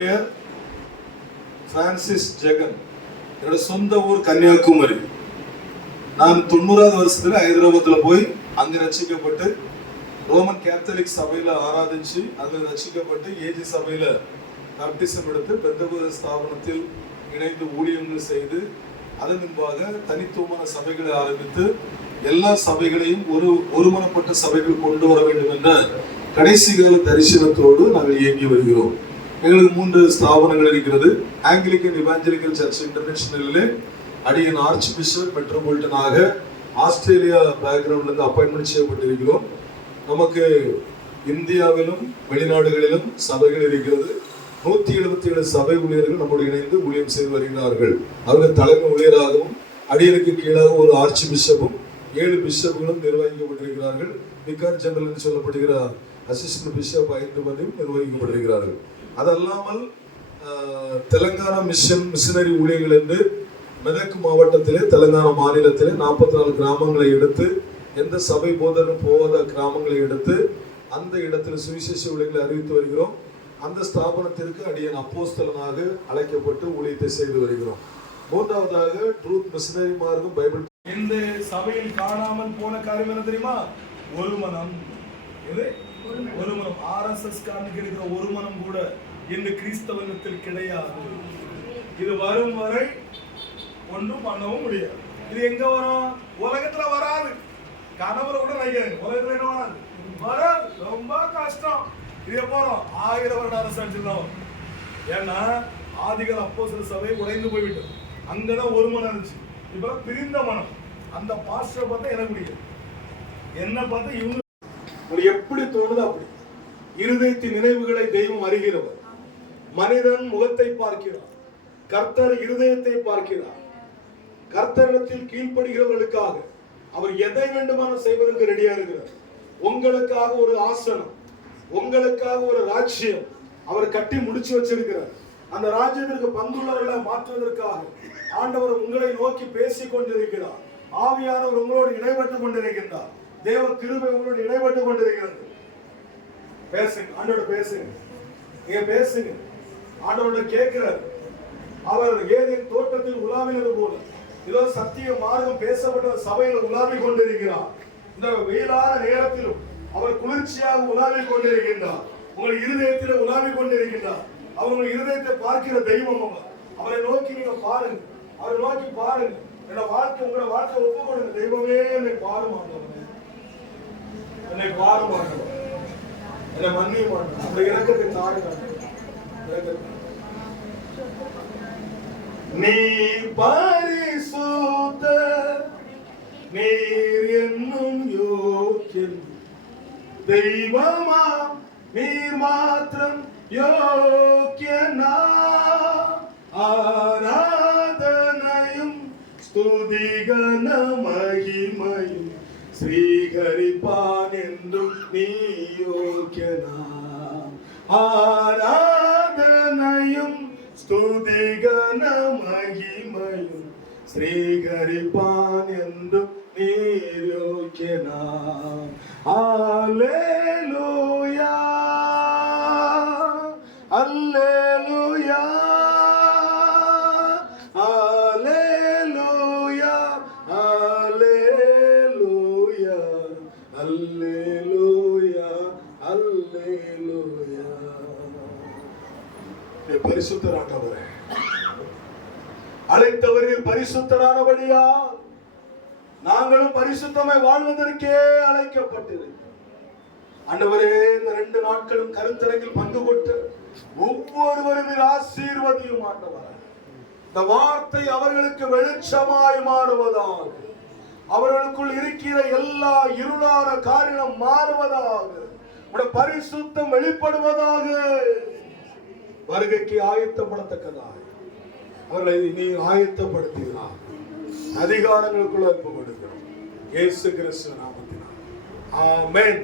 பெயர் பிரான்சிஸ் ஜெகன் என்னோட சொந்த ஊர் கன்னியாகுமரி. நான் தொண்ணூறாவது வருஷத்துல ஹைதராபாத்ல போய் அங்க ரசிக்கப்பட்டு ரோமன் கேத்தலிக் சபையில ஆராதிச்சு அதுல ரசிக்கப்பட்டு ஏஜி சபையில பாப்டிசம் எடுத்து பெந்தகோத ஸ்தாபனத்தில் இணைந்து ஊழியங்கள் செய்து அதன் முன்பாக தனித்துவமான சபைகளை ஆரம்பித்து எல்லா சபைகளையும் ஒரு ஒருமனப்பட்ட சபைகள் கொண்டு வர வேண்டும் என்ற கடைசி கால தரிசனத்தோடு நாங்கள் இயங்கி வருகிறோம். எங்களுக்கு மூன்று ஸ்தாபனங்கள் இருக்கிறது. ஆங்கிலிக்கன் இவாஞ்சலிக்கல் சர்ச் இன்டர்நேஷனலிலே அடியின் ஆர்ச் பிஷப் மெட்ரோபாலிட்டனாக ஆஸ்திரேலியா பேக்ரவுண்ட்லேருந்து அப்பாயின்மெண்ட் செய்யப்பட்டிருக்கிறோம். நமக்கு இந்தியாவிலும் வெளிநாடுகளிலும் சபைகள் இருக்கிறது. நூத்தி எழுபத்தி ஏழு சபை ஊழியர்கள் நம்மோடு இணைந்து ஊழியம் செய்து வருகிறார்கள். அவர்கள் தலைமை ஊழியராகவும் அடியனுக்கு கீழாக ஒரு ஆர்ச் பிஷப்பும் ஏழு பிஷப்புகளும் நிர்வகிக்கப்பட்டிருக்கிறார்கள். விகார் ஜெனரல் என்று சொல்லப்படுகிற அசிஸ்டன்ட் பிஷப் ஐந்து பேரும் நிர்வகிக்கப்பட்டிருக்கிறார்கள். அதல்லாமல் தெலங்கானா மிஷன் மிஷினரி ஊழியர்கள் என்று மெதக் மாவட்டத்திலே தெலங்கானா மாநிலத்திலே நாற்பத்தி நாலு கிராமங்களை எடுத்து எந்த சபை போதனும் போகாத கிராமங்களை எடுத்து அந்த இடத்தில் சுவிசேஷ ஊழியர்களை அறிவித்து வருகிறோம். அந்த ஸ்தாபனத்திற்கு அடியன் அப்போஸ்தலனாக அழைக்கப்பட்டு ஊழியத்தை செய்து வருகிறோம். மூன்றாவதாக ட்ரூத் மிஷினரி மார்க்கும் பைபிள் இந்த சபையில் காணாமல் போன காரியம் என்ன தெரியுமா? ஒரு மனம் எது? ஒரு மனம் ஆர்எஸ்எஸ் காரனுக்கு இருக்கிற ஒரு மனம் கூட இந்த கிறிஸ்தவனத்தில் கிடையாது. இது வரும் வரை ஒன்றும் பண்ணவும் முடியாது. இது எங்க வரும்? உலகத்துல வராது. கணவரை கூட நினைக்கிறேன். உலகத்துல என்ன வராது? வராது. ரொம்ப கஷ்டம். இது போறோம் ஆயிரம் வருட அரசாட்சி ஏன்னா ஆதிகள் அப்போ சில சபை உடைந்து போய்விட்டது. அங்கதான் ஒரு மனம் இருந்துச்சு. இப்ப பிரிந்த மனம். அந்த பாஸ்டரை பார்த்தா எனக்கு பிடிக்கும் என்ன பார்த்தா இவங்க உங்களுக்கு எப்படி தோணுதோ அப்படி. இருதயத்தின் நினைவுகளை தெய்வம் அறிகிறவர். மனிதன் முகத்தை பார்க்கிறார். கர்த்தர் இருதயத்தை பார்க்கிறார். கர்த்தரிடத்தில் கீழ்ப்படுகிறவர்களுக்காக அவர் எதை வேண்டுமான செய்வதற்கு ரெடியா இருக்கிறார். உங்களுக்காக ஒரு ஆசனம் உங்களுக்காக ஒரு ராஜ்யம் அவர் கட்டி முடிச்சு வச்சிருக்கிறார். அந்த ராஜ்யத்திற்கு பங்குள்ளவர்களை மாற்றுவதற்காக ஆண்டவர் உங்களை நோக்கி பேசிக் கொண்டிருக்கிறார் ஆவியானவர் உங்களோடு இடைபெற்றுக் கொண்டிருக்கின்றார். தேவ கிருபை உங்களோடு இடைப்பட்டுக் கொண்டிருக்கிறது. பேசுங்க ஆண்டோட பேசுங்க. நீங்க பேசுங்க. ஆண்டோட கேட்கிறார். அவர் ஏதேன் தோட்டத்தில் உலாவினது போல. இதோ சத்திய மார்க்கம் பேசப்பட்ட சபையில் உலாவி கொண்டிருக்கிறார். இந்த வெயிலான நேரத்திலும் அவர் குளிர்ச்சியாக உலாவி கொண்டிருக்கின்றார். உங்கள் இருதயத்தில் உலாவி கொண்டிருக்கின்றார். அவங்க இருதயத்தை பார்க்கிற தெய்வம் அவர். அவரை நோக்கி நீங்க பாருங்க. அவரை நோக்கி பாருங்க. என்னோட வாழ்க்கை உங்களோட வாழ்க்கை ஒப்பு கொடுங்க தெய்வமே என்னை பாருமா என்னை பாரும் ஆண்டவரே என்னை மன்னிய மாட்டோம் அப்படி இறக்கத்தை தாருங்க நீ பரிசுத்த நீர் என்னும் யோக்கியம் தெய்வமா? நீர் மாத்திரம் யோக்கியனா? ஆ. സ്വീകരിപ്പാനെന്തു നീ യോഗ്യന ആരാധനയും സ്തുതിഗണ മഹിമയും സ്വീകരിപ്പാനെന്തു നീ യോഗ്യന ആലേ என் அழைத்தவர்கள் பரிசுத்தரானபடியா? நாங்களும் பரிசுத்தமாய் வாழ்வதற்கே அழைக்கப்பட்டிருக்கிறோம். ஆண்டவரே இந்த ரெண்டு நாட்களும் கருத்தரங்கில் பங்கு கொண்டு ஒவ்வொருவரும் ஆசீர்வதியும் ஆண்டவர். இந்த வார்த்தை அவர்களுக்கு வெளிச்சமாய் மாறுவதாக அவர்களுக்குள் இருக்கிற எல்லா இருளான காரியம் மாறுவதாக உடைய பரிசுத்தம் வெளிப்படுவதாக. வருகைக்கு ஆயத்தப்படத்தக்கதாக. அவர்களை நீ ஆயத்தப்படுத்தினார். அதிகாரங்களுக்குள்ள அனுப்ப கொடுக்கிறோம் இயேசு கிறிஸ்து நாமத்தினால். ஆமேன்.